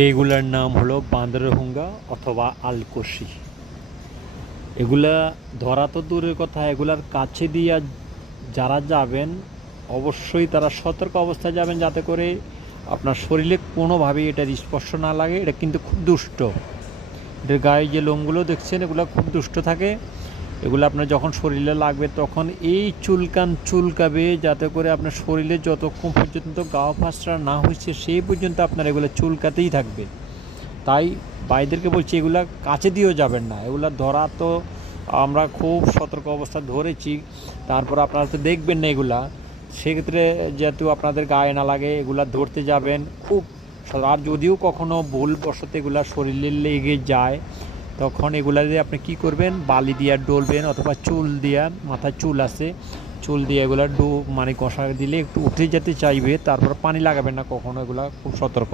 এইগুলার নাম হলো বান্দরহুঙ্গা অথবা আলকোষি। এগুলা ধরা তো দূরের কথা, এগুলার কাছে দিয়ে যারা যাবেন অবশ্যই তারা সতর্ক অবস্থায় যাবেন, যাতে করে আপনার শরীরে কোনোভাবেই এটার স্পর্শ না লাগে। এটা কিন্তু খুব দুষ্ট। এটার গায়ে যে লোমগুলো দেখছেন এগুলো খুব দুষ্ট থাকে। এগুলো আপনার যখন শরীরে লাগবে তখন এই চুলকাবে, যাতে করে আপনার শরীরে যতক্ষণ পর্যন্ত গা ফাঁসরা না হয়েছে সেই পর্যন্ত আপনার এগুলো চুলকাতেই থাকবে। তাই ভাইদেরকে বলছি এগুলা কাছে দিয়েও যাবেন না। এগুলা ধরা তো আমরা খুব সতর্ক অবস্থা ধরেছি, তারপর আপনারা তো দেখবেন না এগুলা। সেক্ষেত্রে যেহেতু আপনাদের গায়ে না লাগে এগুলা ধরতে যাবেন খুব। আর যদিও কখনও ভুলবশত এগুলা শরীরে লেগে যায় তখন এগুলা দিয়ে আপনি কী করবেন, বালি দিয়ে ডলবেন অথবা চুল দিয়া, মাথায় চুল আছে, চুল দিয়ে এগুলা মানে কষা দিলে একটু উঠে যেতে চাইবে, তারপর পানি লাগাবেন না কখনো। এগুলা খুব সতর্ক।